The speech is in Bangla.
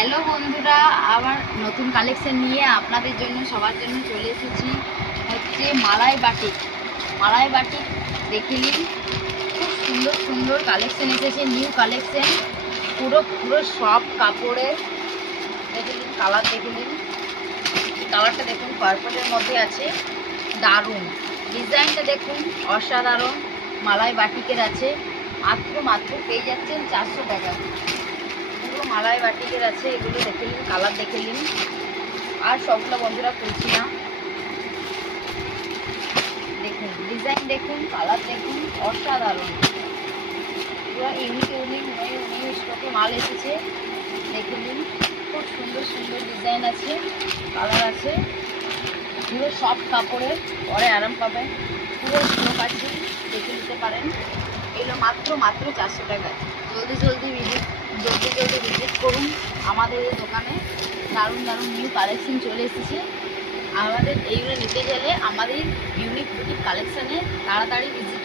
হ্যালো বন্ধুরা, আবার নতুন কালেকশন নিয়ে আপনাদের জন্য সবার জন্য চলে এসেছি। হচ্ছে মালাই বাটিক। মালাই বাটিক দেখে নিন, খুব সুন্দর সুন্দর কালেকশন এসেছে, নিউ কালেকশন। পুরো পুরো সব কাপড়ের দেখে নিন, কালার দেখে নিন। কালারটা দেখুন, পার্পলের মধ্যে আছে, দারুণ। ডিজাইনটা দেখুন, অসাধারণ। মালাই বাটিকের আছে, মাত্র পেয়ে যাচ্ছেন 400 টাকা। পুরো মালাই বাটিকের আছে, এগুলো দেখে নিন, কালার দেখে নিন। আর সবগুলো বন্ধুরা খুলছি না, দেখুন ডিজাইন দেখুন, কালার দেখুন, অসাধারণ। পুরো ইউনিক ইউনিক নিউ স্টকে মাল এসেছে, দেখে নিন। খুব সুন্দর সুন্দর ডিজাইন আছে, কালার আছে। পুরো সফট কাপড়ের, পরে আরাম পাবেন। পুরো স্টক আছে, দেখে নিতে পারেন। এগুলো মাত্র 400 টাকা। জলদি ভিজিট করুন আমাদের এই দোকানে। দারুণ দারুণ নিউ কালেকশন চলে এসেছে। আমাদের এইগুলো নিতে গেলে আমাদের ইউনিক বুটিক কালেকশানে তাড়াতাড়ি ভিজিট